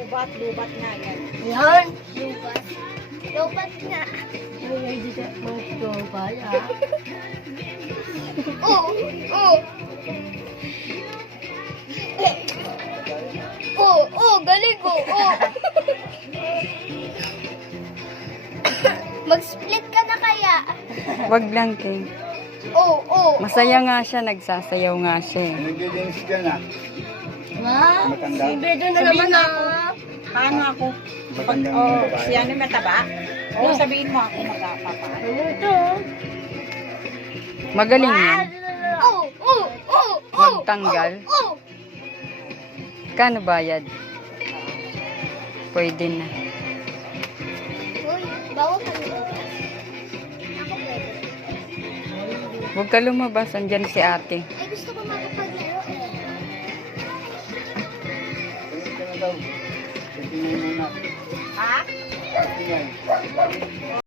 Lubat nga yan. Yan. Lubat. Lubat nga. Ay, di ka magtobal, ha? Oh, oh. Oh, galing ko. Oh. Mag-split ka na kaya. Wag lang, King. Oh. Masaya nga siya, nagsasayaw nga siya. eh. Naglilinis ka na. Ma, Matanda. si Bedo na naman, Sabihin ha? Paano ako? Matandang Oh, babae. si ano mataba? Oo, sabihin mo ako magpapapa. Ano ito? Magaling yan. Oh. Magtanggal. Oh. Kano bayad? Pwede na. Uy, bawal ka nito. Ako pwede. Huwag ka lumabas, andyan si ate. Ay, gusto ko makapaglaro eh. Tingin ka na daw. Tingin mo na. Ha? Tingin.